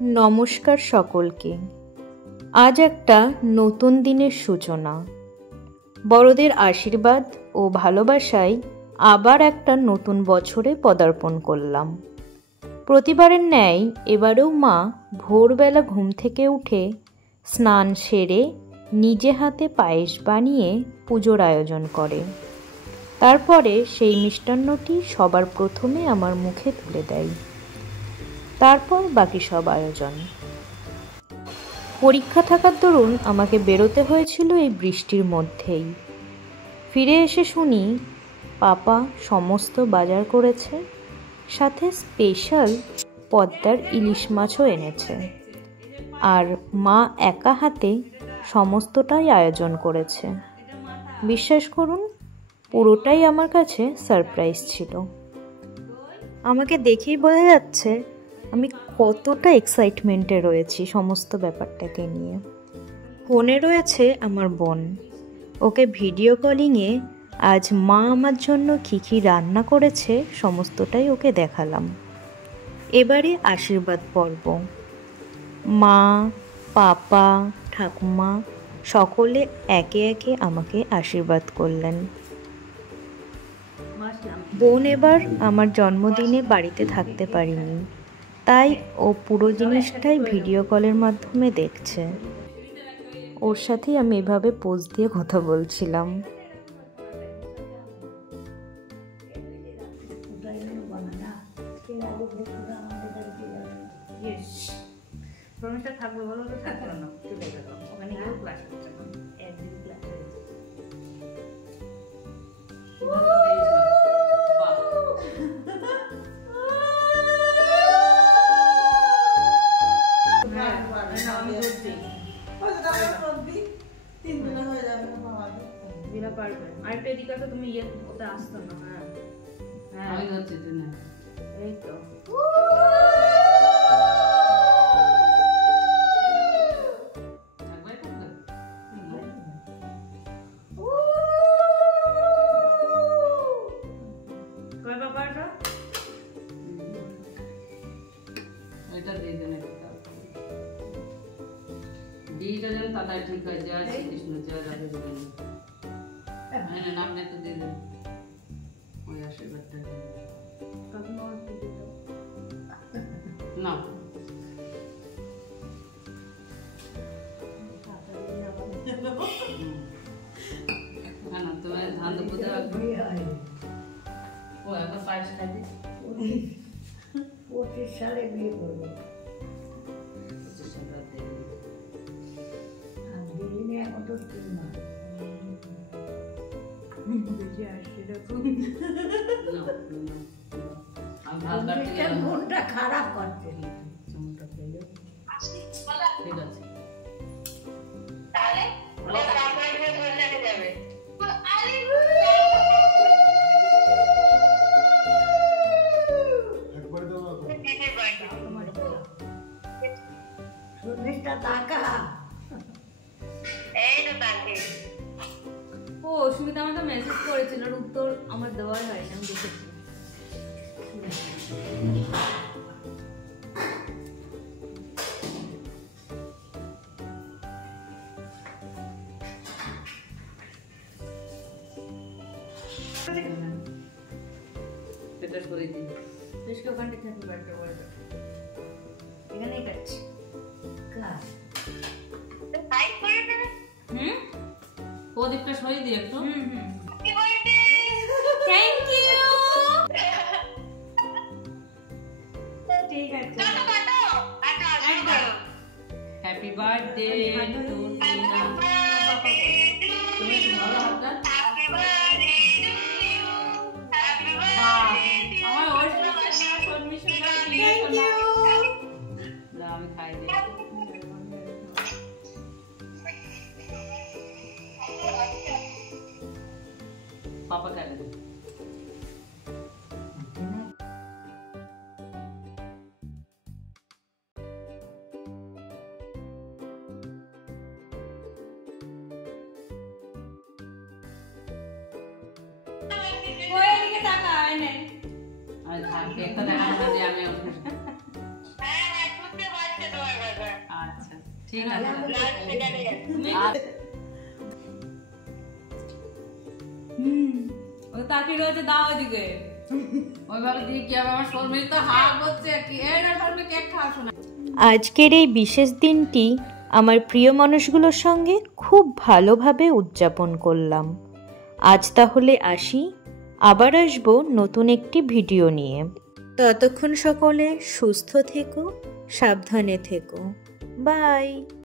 নমস্কার সকলকে। আজ একটা নতুন দিনের সূচনা। বড়দের আশীর্বাদ ও ভালোবাসায় আবার একটা নতুন বছরে পদার্পণ করলাম। প্রতিবারের ন্যায় এবারেও মা ভোরবেলা ঘুম থেকে উঠে স্নান সেরে নিজে হাতে পায়েস বানিয়ে পুজোর আয়োজন করে। তারপরে সেই মিষ্টান্নটি সবার প্রথমে আমার মুখে তুলে দেয়, তারপর বাকি সব আয়োজন। পরীক্ষা থাকার দরুন আমাকে বেরোতে হয়েছিল এই বৃষ্টির মধ্যেই। ফিরে এসে শুনি পাপা সমস্ত বাজার করেছে, সাথে স্পেশাল পদ্মার ইলিশ মাছও এনেছে। আর মা একা হাতে সমস্তটাই আয়োজন করেছে। বিশ্বাস করুন, পুরোটাই আমার কাছে সারপ্রাইজ ছিল। আমাকে দেখেই বোঝা যাচ্ছে আমি কতটা এক্সাইটমেন্টে রয়েছি সমস্ত ব্যাপারটাকে নিয়ে। ফোনে রয়েছে আমার বোন। ওকে ভিডিও কলিংয়ে আজ মা আমার জন্য কী কী রান্না করেছে সমস্তটাই ওকে দেখালাম। এবারে আশীর্বাদ পর্ব। মা, পাপা, ঠাকুমা সকলে একে একে আমাকে আশীর্বাদ করলেন। বোন এবার আমার জন্মদিনে বাড়িতে থাকতে পারিনি, তাই ও পুরো জিনিসটাই ভিডিও কলের মাধ্যমে দেখছে। ওর সাথেই আমি এভাবে পোজ দিয়ে কথা বলছিলাম। আরেকটা এদিকে তো তুমি ইয়ে ওটা আসতো না। হ্যাঁ হ্যাঁ আমি হচ্ছে তুমি এই তো কয় বাবা এটা এটা দিয়ে দেন একটা দিটা দেন তাহলে ঠিক হয়ে যায়। কৃষ্ণ জয় রাধে গোবিন্দ। হ্যাঁ না নাম তো দিয়ে দেন ওই আশীর্বাদটা কখন অর্থ দিত না হ্যাঁ না তোমার ধান তো পুজো রাখবে ও এখন পায়েস খাইতে 25 সালে বিয়ে করবো। 25 সালে দিনে এখন তো 3 মাস বেঁচে আসছে দেখুন। মনটা খারাপ করছে। ঠিক আছে ও সুমিতা আমাকে মেসেজ করেছিল, উত্তর আমার দেওয়াই হয়নি, আমি দেখেছি। এখানেই কাটছি। প্রদীপটা সরিয়ে দিই একটু। Thank you. ঠিক আছে হ্যাপি বার্থডে টু টিনা। তুমি কি ভালো হাতটা আমার ওই পারমিশন থ্যাংক ইউ না আমি খাই দিই। पापा कर दे कोई नहीं ताका है ने आज खा के तो ना दे हमें আচ্ছা ঠিক আছে ও তাকে রয়েছে দাও ওইদিকে ওইভাবে দিয়ে কি হবে আমার শর্মির তো হাফ হচ্ছে কি এই না শর্মি কেক খাও শোনা। আজকের এই বিশেষ দিনটি আমার প্রিয় মানুষগুলোর সঙ্গে খুব ভালোভাবে উদযাপন করলাম। আজ তাহলে আসি, আবার আসবো নতুন একটি ভিডিও নিয়ে। ততক্ষণ সকলে সুস্থ থেকো, সাবধানে থেকো। বাই।